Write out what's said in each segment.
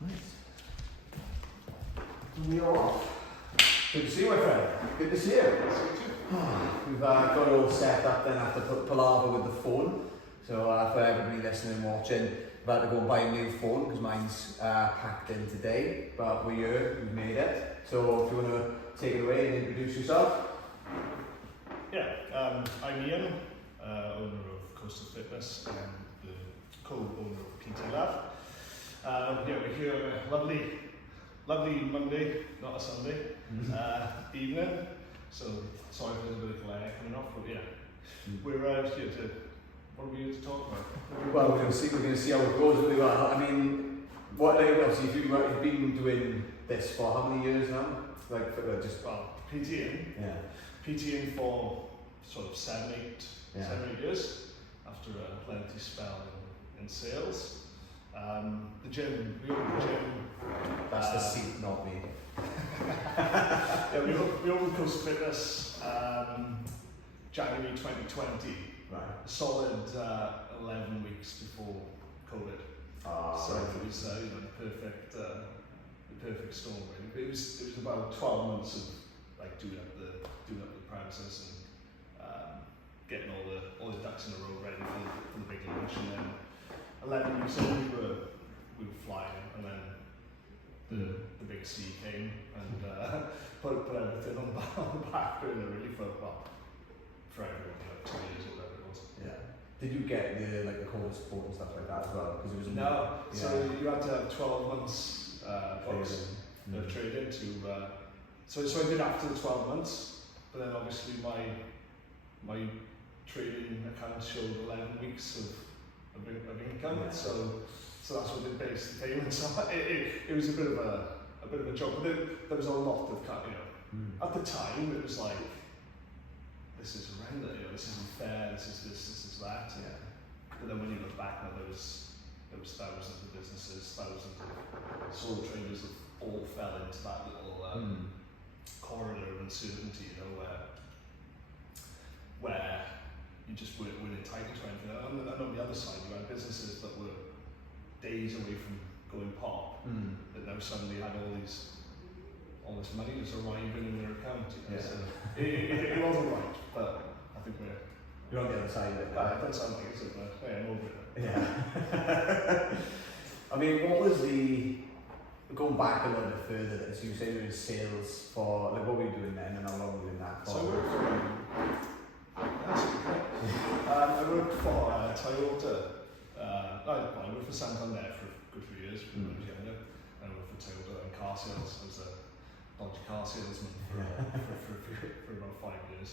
Nice. We are off. Good to see you, my friend. Good to see you. We've got it all set up then after palaver with the phone. So for everybody listening and watching, we've had to go and buy a new phone because mine's packed in today. But we're here, we've made it. So if you want to take it away and introduce yourself. Yeah, I'm Ian, owner of Coastal Fitness and the co-owner of PT Lab. We're here on a lovely Monday, not a Sunday, evening. So sorry if there's a bit of glare coming off, but yeah, we're out here to. What are we here to talk about? Well, we're going to see how it goes really well. I mean, obviously you've been doing this for how many years now? Like just PTing. Yeah. PTing for sort of 7, 8 years after a lengthy spell in sales. The gym, we opened the gym. That's the seat, not me. Yeah, we opened Coastal Fitness January 2020. Right. A solid 11 weeks before COVID. So it was the perfect storm really. It was about 12 months of like doing up the premises and getting all the ducks in a row ready for the big launch, and then 11 weeks in we were flying, and then the big sea came and put everything on the back burner really for everyone, 2 years or whatever it was. Yeah. Did you get the COVID support and stuff like that as well? Because it was So you had to have 12 months books of trading to. So I did after the 12 months, but then obviously my trading account showed 11 weeks of income. Yeah. So that's what they based the payments on. It was a bit of a joke, but there was a lot of at the time it was like, this is horrendous, this isn't fair, this is that. Yeah. But then when you look back now, there was thousands of businesses, thousands of sole traders that all fell into that little corridor of uncertainty, where you just weren't entitled to anything. And on the other side, you had businesses that were days away from going pop, that now suddenly had all this money just arriving in their account. So it wasn't right, but I think you're on the other side of it. That sounds like it's I'm over it. Yeah. I mean, what was going back a little bit further then, so you say you were in sales for, what were you doing then and how long were you doing that for? So I worked for Toyota. I worked for Santander for a good few years when I was younger. And I worked for Toyota and car sales. I was a dodgy car salesman for about 5 years.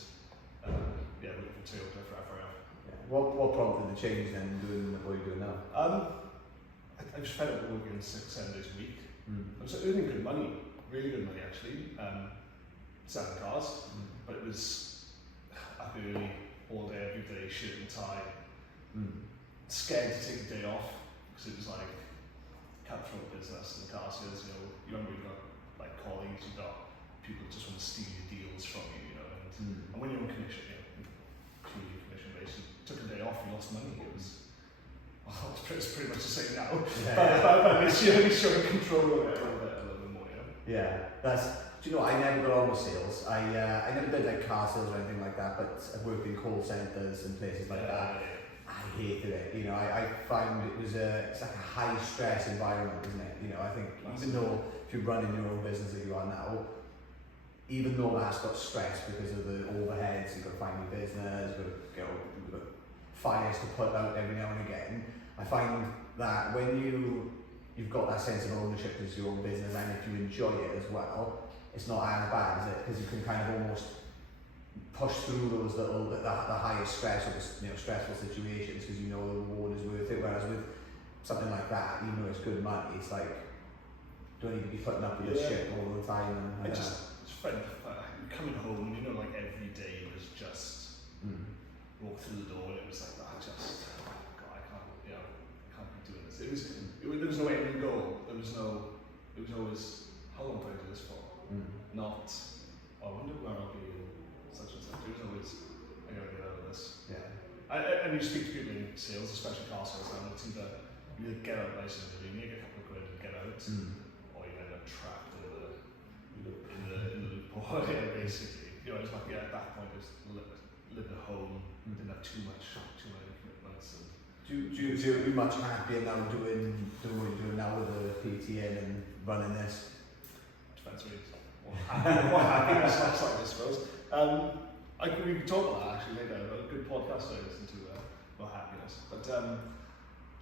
Worked for Toyota forever. Yeah. What prompted the change then, doing what you're doing now? I was fed up working 6-7 days a week. I was earning good money, really good money actually, selling cars, but it was up early, all day, every day, shirt and tie, scared to take a day off, because it was like cutthroat business in the car sales, you haven't really got like colleagues, you've got people that just want to steal your deals from you, and when you're on commission, purely commission based, you took a day off, you lost money, it's pretty much the same now, but at least you're in control of it a little bit more, Yeah, do you know, I never got on with sales. I never did like car sales or anything like that, but I've worked in call centres and places like that. I hated it, I find it's like a high stress environment, isn't it? I think even though if you're running your own business as you are now, even though that's got stress because of the overheads, you've got to find your business, you've got fires to put out every now and again. I find that when you've got that sense of ownership as your own business, and if you enjoy it as well, it's not as bad, is it? Because you can kind of almost push through those the highest stress or stressful situations because the reward is worth it. Whereas with something like that, it's good money. It's like, don't need to be putting up with this shit all the time. And it's fun. Coming home, like every day was just walk through the door and it was like, God, I can't be doing this. There was no end goal. It was always, how long do I do this for? Not, I wonder where I'll be in such and such. It was always, I gotta get out of this. Yeah. And you speak to people in sales, especially car sales, and it's either you get out nice and early, make a couple of quid and get out, or you end up trapped in the loophole. Yeah, basically, you know, it's like at that point, just lived at home, didn't have too many commitments. And do you feel much happier now doing what you're doing now with the PTN and running this? depends really what happiness looks like, I suppose. We could talk about that actually later. A good podcast I listened to about happiness, but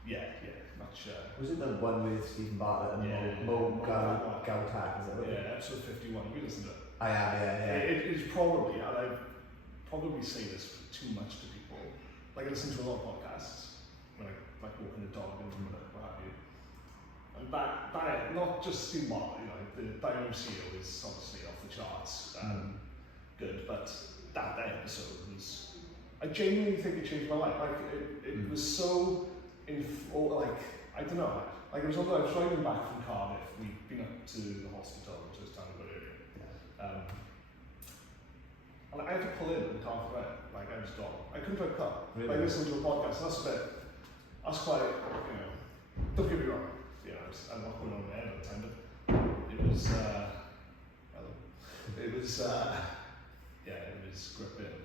yeah, much. Was it the one with Stephen Bartlett and Mo Gautat? Is that right? Yeah, episode 51. You listened to it. I am, yeah. It is probably, and I probably say this too much to people. Like I listen to a lot of podcasts when I like walking the dog and what have you. And that not just Steve Martin, you know, the Dynamo CEO is obviously off the charts, good, but that episode was, I genuinely think it changed my life. Like it was so, I don't know, like I was driving back from Cardiff, we'd been up to the hospital, which was down a good area. And I had to pull in the car for it, like I was gone. I couldn't drive a car. Really? Like listening to a podcast, that's quite, you know, don't get me wrong, you know, I'm not going on my head all the time, but it was, it was gripping.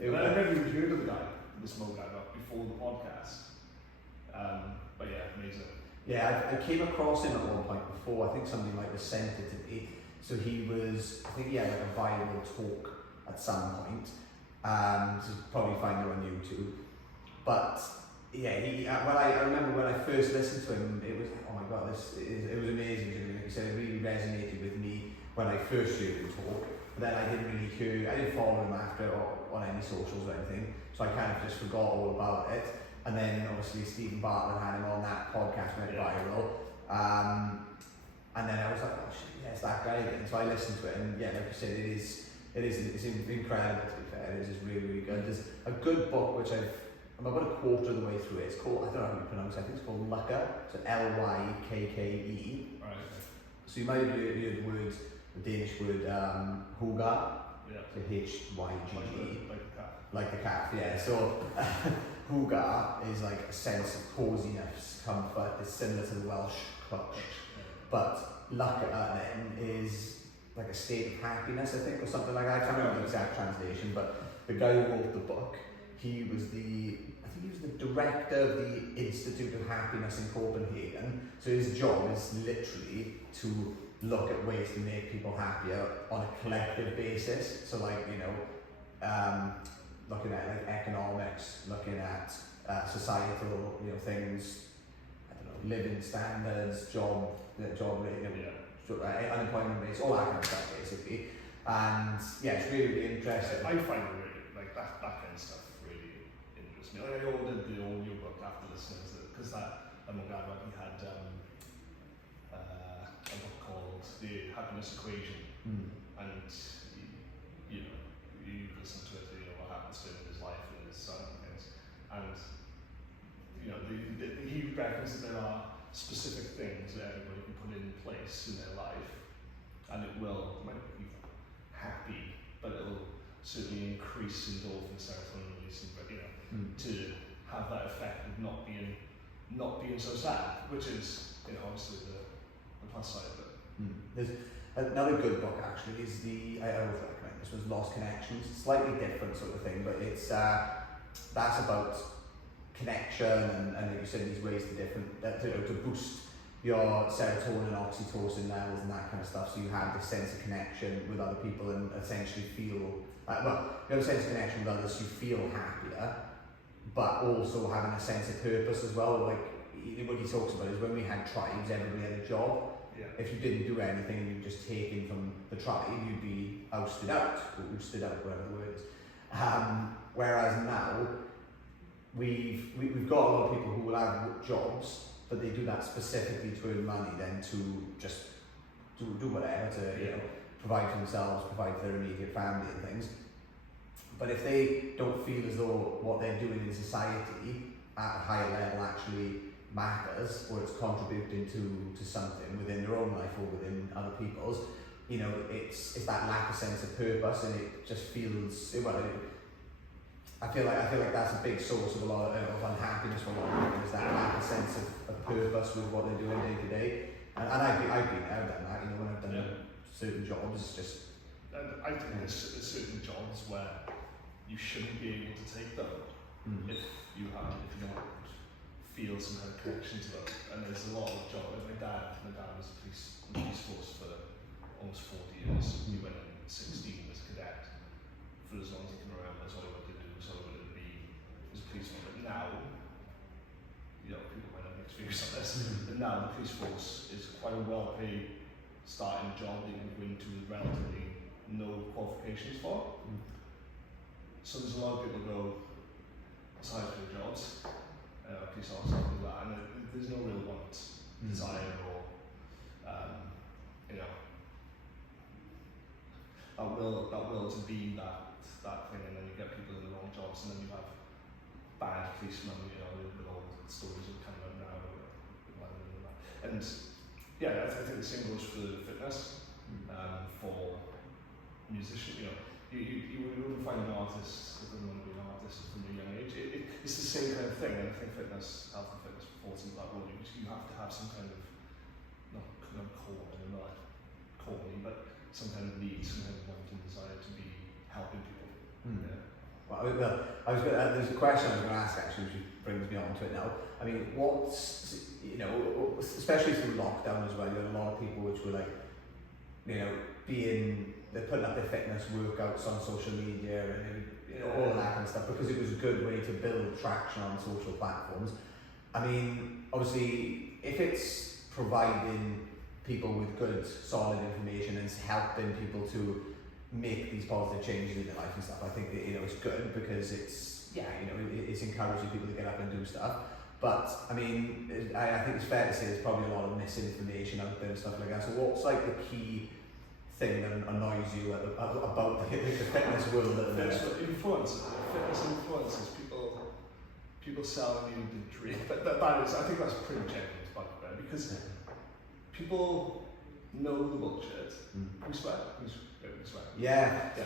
And I never even heard of the guy, this Mo guy, before the podcast. But yeah, amazing. Yeah, I came across him at one point before. I think somebody might have sent it to me. So he had like a viral talk at some point. So you probably find it on YouTube. But yeah, I remember when I first listened to him, it was, oh my god, it was amazing. Like you said, it really resonated with me when I first heard him talk. But then I didn't follow him after or on any socials or anything. So I kind of just forgot all about it. And then obviously Stephen Bartlett had him on that podcast, went viral. And then I was like, oh shit, yeah, it's that guy again. So I listened to it, and yeah, like you said, it's incredible, to be fair. It is really, really good. There's a good book which I'm about a quarter of the way through it. It's called, I don't know how you pronounce it, I think it's called Lykke, so Lykke. Right. So you might have heard the Danish word hygge, so H-Y-G-E. Like the cat. Like the cat, yeah. So hygge is like a sense of coziness, comfort. It's similar to the Welsh clutch. But lykke then is like a state of happiness, I think, or something like that. I can't remember the exact translation, but the guy who wrote the book, he was the director of the Institute of Happiness in Copenhagen. So his job is literally to look at ways to make people happier on a collective basis. So like, you know, looking at like economics, looking at societal, you know, things, I don't know, living standards, job rate, unemployment rates, all that kind of stuff basically. And yeah, it's really, really interesting. I find it really, like that kind of stuff really interests me. Like I ordered the audio book after listening to it, because that guy, he had a book called The Happiness Equation, and you know, you listen to it, you know, what happens to him in his life and his son and things, and you know, he reckons that there are specific things that everybody can put in place in their life, and it will make you happy, but it will certainly increase endorphin, serotonin release, but you know, to have that effect of not being so sad, which is, you know, obviously the plus side of it. There's another good book actually, I always recommend this, was Lost Connections. Slightly different sort of thing, but it's that's about connection and like you said, these ways to boost your serotonin, oxytocin levels and that kind of stuff, so you have this sense of connection with other people and essentially feel, you have a sense of connection with others, you feel happier, but also having a sense of purpose as well. Like what he talks about is when we had tribes, everybody had a job. If you didn't do anything and you were just taken from the tribe, you'd be ousted out, whatever the word is. Whereas now, we've got a lot of people who will have jobs, but they do that specifically to earn money, then to just do whatever to you know, provide for themselves, provide for their immediate family and things. But if they don't feel as though what they're doing in society at a higher level actually matters, or it's contributing to something within their own life or within other people's, you know, it's that lack of sense of purpose, and it just feels, I feel like that's a big source of a lot of unhappiness for a lot of people, is that lack of sense of purpose with what they're doing day to day. And And I've done that, you know, when I've done certain jobs, it's just... And I think there's certain jobs where you shouldn't be able to take them if you don't feel some kind of connection to them. And there's a lot of jobs. My dad was in the police force for almost 40 years. He went in 16 as a cadet. For as long as he can remember, that's all he wanted to do, so he wanted to be as a policeman. But now, you know, people might have experience on this, but now the police force is quite a well-paid starting job that you can go into with relatively no qualifications for. So there's a lot of people who go as high paid jobs, police officers, something like that, and there's no real want, desire, or you know, that will to be that thing, and then you get people in the wrong jobs, and then you have bad policemen, you know, with all the stories that come out now, and yeah, I think the same goes for fitness, for musicians, you know. You wouldn't find an artist that doesn't want to be an artist from a young age. It's the same kind of thing, and I think health and fitness falls into that role. You have to have some kind of, not calling, not calling, but some kind of need, some kind of want and desire to be helping people. Yeah. Well, there's a question I was going to ask actually, which brings me on to it now. I mean, what's, you know, especially through lockdown as well, you had a lot of people which were like, you know, they're putting up their fitness workouts on social media and all that kind of stuff, because it was a good way to build traction on social platforms. I mean, obviously, if it's providing people with good, solid information and it's helping people to make these positive changes in their life and stuff, I think that, you know, it's good, because it's, you know, it's encouraging people to get up and do stuff. But I mean, I think it's fair to say there's probably a lot of misinformation out there and stuff like that. So what's like the key thing that annoys you about the fitness world at the minute? Fitness influencers, people selling you the dream. But that is, I think that's pretty genuine, by because people know the bullshit. We swear. Yeah. Yeah.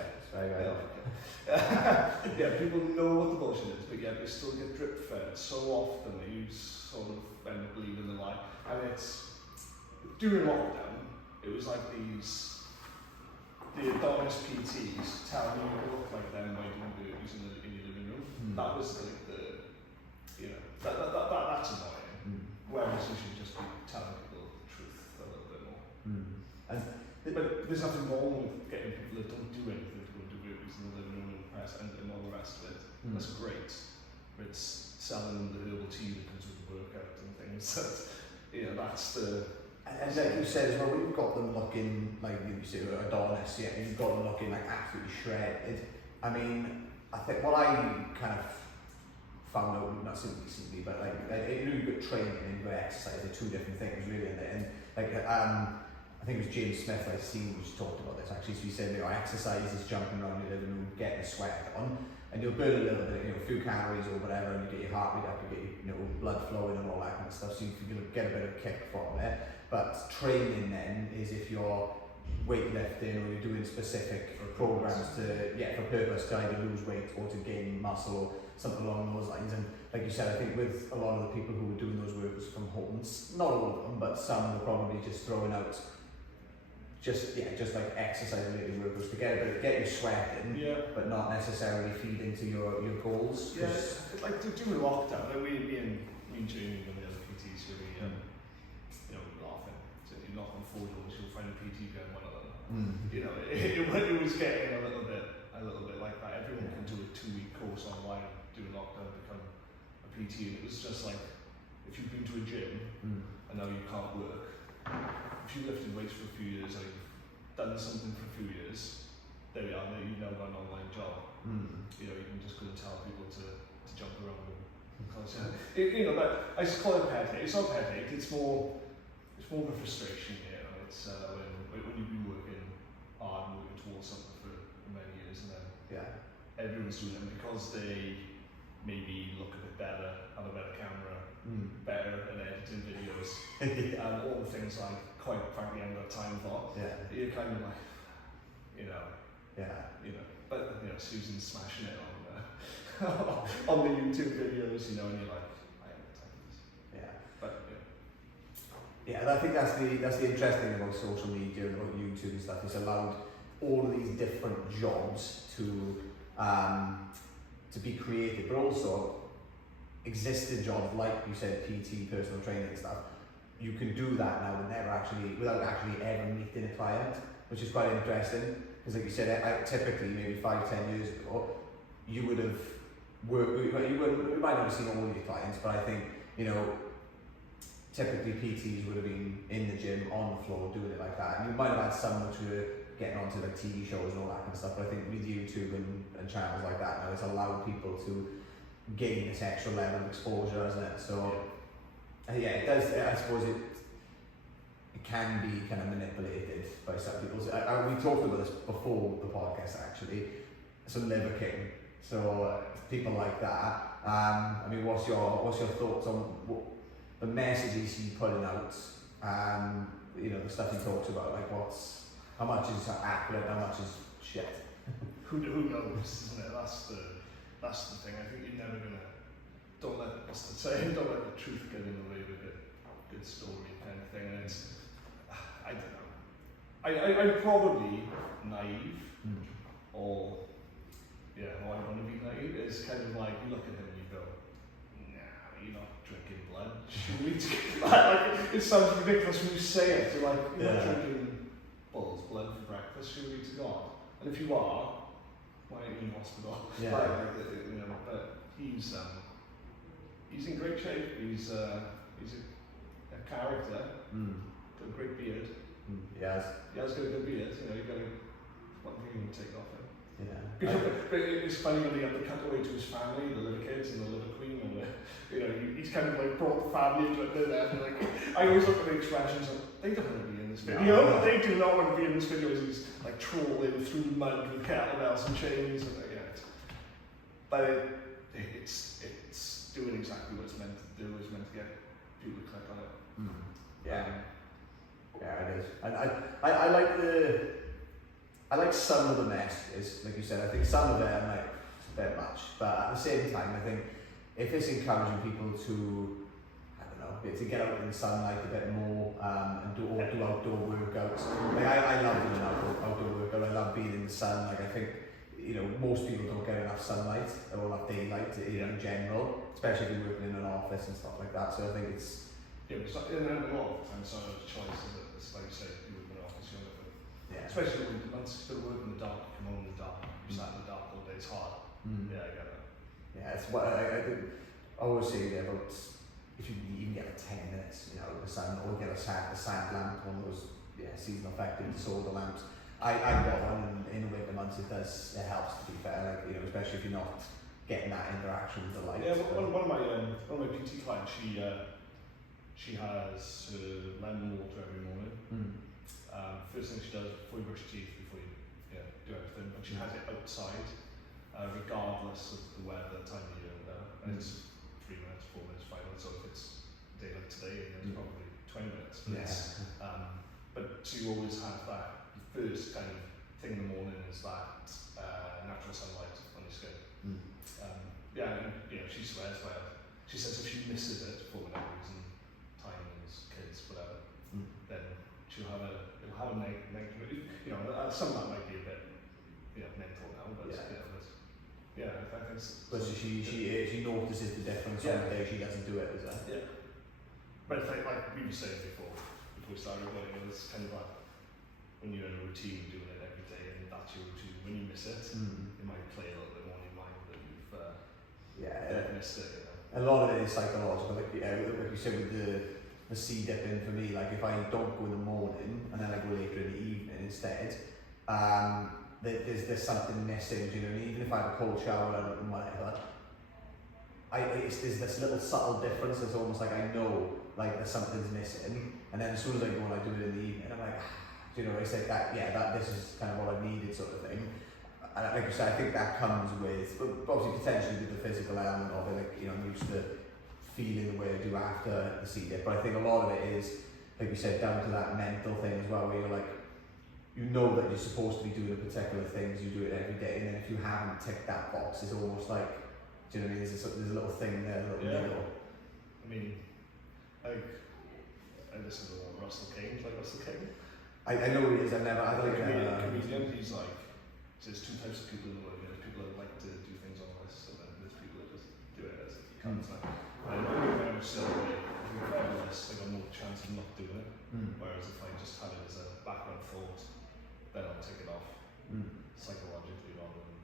Yeah, people know what the bullshit is, but yet they still get drip fed so often that you sort of end up believing the lie. And it's during lockdown, it was like the Adonis PTs telling you to look like them by doing burpees in your living room. That was like you know, that's annoying. Whereas you should just be telling people the truth a little bit more. But there's nothing wrong with getting people that don't do anything to go do burpees in the living room and press and all the rest of it. That's great. But it's selling them the herbal tea that comes with the workout and things. You know, that's the... And like you said as well, we've got them looking, like you say, Adonis, yeah, you've got them looking like absolutely shredded. I mean, I think what I kind of found out, not so recently, but like you know, you've got training and you've got exercise, they're two different things really, and like I think it was James Smith I've seen which talked about this actually. So he said, you know, exercise is jumping around your living room, getting a sweat on, and you'll burn a little bit, you know, a few calories or whatever, and you get your heart rate up, you get your, you know, blood flowing and all that kind of stuff, so you can get a bit of kick from it. But training then is if you're weightlifting or you're doing specific programs for purpose to either lose weight or to gain muscle or something along those lines. And like you said, I think with a lot of the people who were doing those workouts from home, not all of them, but some were probably just throwing out just like exercise related workouts to get you sweating, but not necessarily feed into your goals. Yeah, like during lockdown, like me and Jamie and the other PTs who you know, laughing. So if you knock on 4 doors, you'll find a PT going one of them. You know, it was getting a little bit like that. Everyone can do a 2-week course online during lockdown to become a PT, and it was just like, if you've been to a gym and now you can't work, if you lifted weights for a few years, or you've done something for a few years, there we are, you've now got an online job. You know, you can just go and tell people to jump around and you know, but I just call it a headache. It's not a headache, it's more of a frustration, you know. It's when you've been working hard, working towards something for many years, and then everyone's doing it because they maybe look a bit better, have a better camera, better at editing videos, and all the things I quite frankly haven't got time for. You're kind of like, you know, but you know, Susan's smashing it on on the YouTube videos, you know, and you're like, I haven't got time for this. But Yeah, and I think that's the interesting thing about social media and about YouTube and stuff. It's allowed all of these different jobs to be created, but also existing jobs like you said, PT, personal training and stuff. You can do that now without actually ever meeting a client, which is quite interesting. Because like you said, typically maybe 5-10 years ago, you would have worked. You might not have seen all your clients, but I think typically PTs would have been in the gym on the floor doing it like that. And you might have had some which were getting onto like TV shows and all that kind of stuff. But I think with YouTube and channels like that now, it's allowed people to gain this extra level of exposure, isn't it? So yeah, it does. I suppose it can be kind of manipulated by some people. So, we talked about this before the podcast actually. Some liver king. So people like that. I mean, what's your thoughts on the messages he's putting out? The stuff he talks about, like how much is accurate, how much is shit. Who knows, isn't it? That's the thing. I think you're never gonna don't let the truth get in the way of a good story kind of thing. And it's I don't know. I'm probably naive or I want to be naive. It's kind of like you look at him and you go, nah, you're not drinking blood. It sounds ridiculous when you say it. You're like, you're not drinking bull's blood for breakfast. Surely to God. And if you are, why are you in hospital? Yeah. But he's in great shape. He's a character. Got a great beard. He has got a good beard. You've got to what are you going to take off him? Yeah. But it's funny when he had to cut away to his family, the little kids and the little queen, and he's kind of like brought the family into it. Like, I always look at the expressions and they don't want to be in this video. No. They do not want to be in this video as he's like trawling through the mud with kettlebells and chains. But it's doing exactly what it's meant to do. It's meant to get people to click on it. Yeah. Yeah, it is. And I like some of the messages, like you said. I think some of it I'm like, it's a bit much. But at the same time, I think if it's encouraging people to, to get out in the sunlight a bit more and do outdoor workouts. Like I love doing outdoor workout. I love being in the sun. Like I think, most people don't get enough sunlight or enough daylight in general, especially if you're working in an office and stuff like that. So I think it's... Yeah, but a lot of the time it's not a choice, is it? It's like you say, you work in an office, especially when once you work in the dark, you come home in the dark, you sat in the dark all day, it's hard. Yeah, I get it. Yeah, it's what I always say about if you even get 10 minutes, the sun, or get a sand lamp, one of those seasonal affected solar lamps. I've got one in the winter months. It helps, to be fair, especially if you're not getting that interaction with the light. Yeah, one of my PT clients, she has lemon water every morning. First thing she does before you brush your teeth, before you do everything, but she has it outside, regardless of the weather, time of year, and it's 3 minutes, 4 minutes, 5 minutes. So if it's day like today, it's probably 20 minutes. But she always has that. The first kind of thing in the morning is that natural sunlight on your skin. And she swears by it. She says if she misses it for whatever reason, timings, kids, whatever, then it'll have a negative. Some of that might be a bit, mental now, but I think it's. But she notices the difference on the day she doesn't do it, is that? Yeah. But like we were saying before we started recording, it's kind of like when you're in a routine doing it every day, and that's your routine. When you miss it, it might play a little bit more in your mind that you've missed it. A lot of it is psychological, like you said with the sea dipping for me. Like if I don't go in the morning and then I go later in the evening instead, there's something missing. Even if I have a cold shower and whatever, there's this little subtle difference. It's almost like I know like there's something's missing, and then as soon as I go and I do it in the evening, I'm like, it's like that. That this is kind of what I needed, sort of thing. And like you said, I think that comes with, obviously potentially with the physical element of it. Like I'm used to feeling the way I do after the sea dip, but I think a lot of it is, like you said, down to that mental thing as well, where you're like, that you're supposed to be doing particular things, you do it every day, and then if you haven't ticked that box, it's almost like, do you know what I mean? There's a little thing there, a little niggle. I mean, like I listen to Russell Kane, like Russell Kane. I know who he is. I don't think Comedian, he's like, there's two types of people in the world. There's people that like to do things on this, and then there's people that just do it as if you can't. Like, and I'm very much the other way. If I do this, I got no chance of not doing it. Whereas if I just had it as a background thought, then I'll take it off psychologically rather than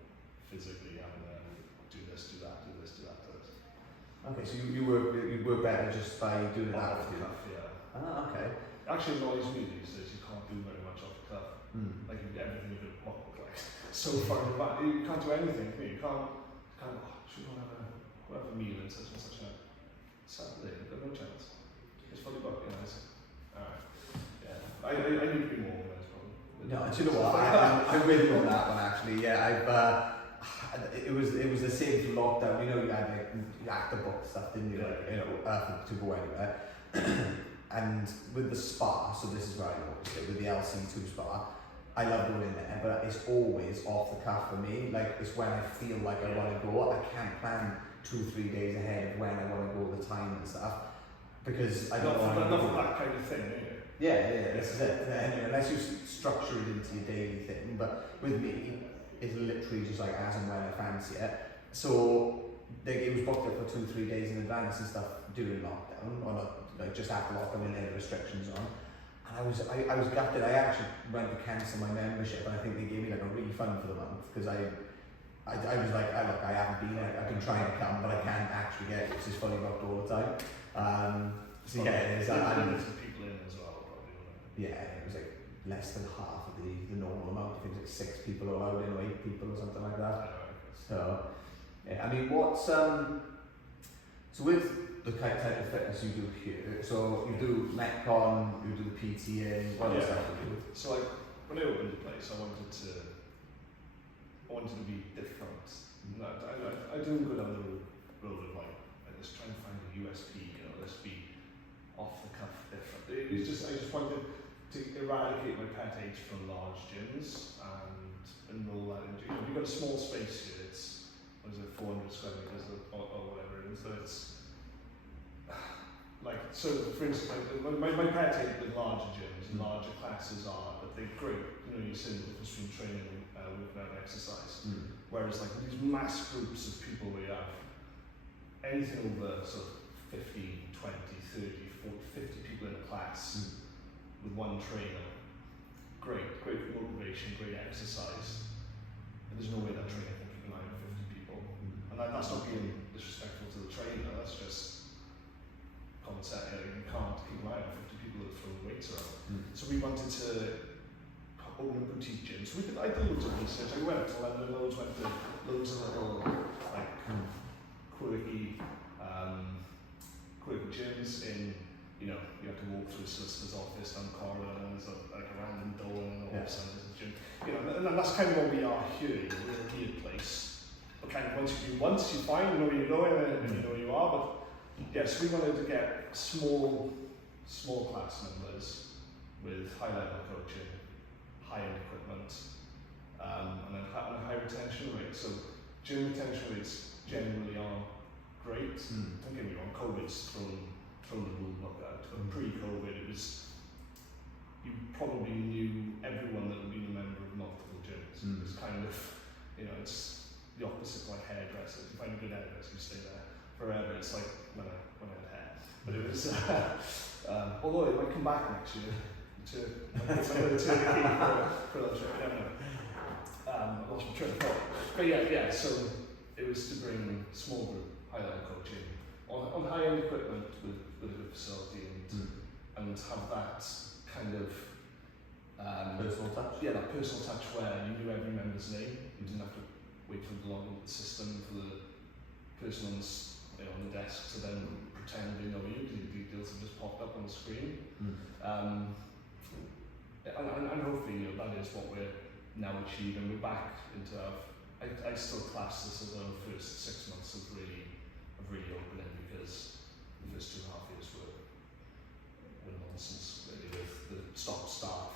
physically, and do this, do that, do this, do that, do this. Okay, so you work better just by doing it Off that. the cuff, yeah. Ah, okay. It actually annoys me these days. You can't do very much off the cuff. Like you get everything a bit like so far in the back. You can't do anything. Can you? You can't. Should we have a meal in such and such a Saturday? I've got no chance. It's fully booked. Alright. Yeah. I need to be more organised probably. No, do you know what? I'm with you on that one actually. Yeah, it was the same for lockdown. You know, you had the book stuff, didn't you? Like, to go anywhere. And with the spa, so this is where I noticed it, with the LC2 spa, I love going in there, but it's always off the cuff for me. Like, it's when I feel like I want to go. I can't plan 2-3 days ahead of when I want to go, the time and stuff, because I don't want to. Not for that kind of thing, anyway. Yeah, this is it. Anyway, unless you structure it into your daily thing, but with me, it's literally just like as and when I fancy it. So it was booked up for 2-3 days in advance and stuff during lockdown, or not, like just after lockdown when there were restrictions on. And I was gutted. I actually went to cancel my membership, and I think they gave me like a refund for the month because I was like, look, I haven't been. I've been trying to come, but I can't actually get it. It's just fully booked all the time. So yeah, it is. People in as well, probably. Yeah, it was like less than half of the normal amount. I think it was like 6 people allowed in, or 8 people or something like that. So, yeah, I mean, what's so with the type of fitness you do here? So you do Metcon, you do the PT, what else do you do? So like when I opened the place, I wanted to be different. I didn't go down the road of like let's try and find a USP, let's be off the cuff different. It was just I just wanted to eradicate my pet hate from large gyms and roll that into. We've got a small space here. It's 400 square meters or whatever it is. So it's like for instance, my pet hate with larger gyms and larger classes are that they're great. You see the difference between training and working out and exercise. Whereas like these mass groups of people where you have anything over sort of 15, 20, 30, 40, 50 people in a class with one trainer, great motivation, great exercise. And there's no way that trainer can keep an eye on 50 people. And that's not being disrespectful to the trainer, that's just common sense. You can't keep an eye on 50 people that throw weights around. So we wanted to open a boutique gym. So I did loads of research. I went to London, went to loads of little like quirky gyms in, you have to walk through a solicitor's office down the corridor and there's like a random door and all of a sudden there's a gym. And that's kind of what we are here. We're a weird place. But kind of once you do once, you're fine, you know where you're going and you know where you are. But yes, we wanted to get small class numbers with high level coaching, high-end equipment, and then a high retention rate. So gym retention rates generally are great. Don't get me wrong, COVID's thrown the rule book out. But pre-COVID, it was, you probably knew everyone that had been a member of multiple gyms. It was kind of, it's the opposite of like hairdressers. If you find a good hairdresser, you stay there forever. It's like when I had hair. But it was, although it might come back next year. I'm going to turn the key for another trip. I don't know. I lost my train of thought. But yeah, so it was to bring small group, high-level coaching on high-end equipment with a good facility and have that kind of personal touch? Yeah, that personal touch where you knew every member's name. You didn't have to wait for them to log into the system for the person on the desk to then pretend they know you, because your details have just popped up on the screen. And hopefully that is what we're now achieving. We're back into I still class this as our first 6 months of really opening, because the first 2.5 years were nonsense really, with the stop start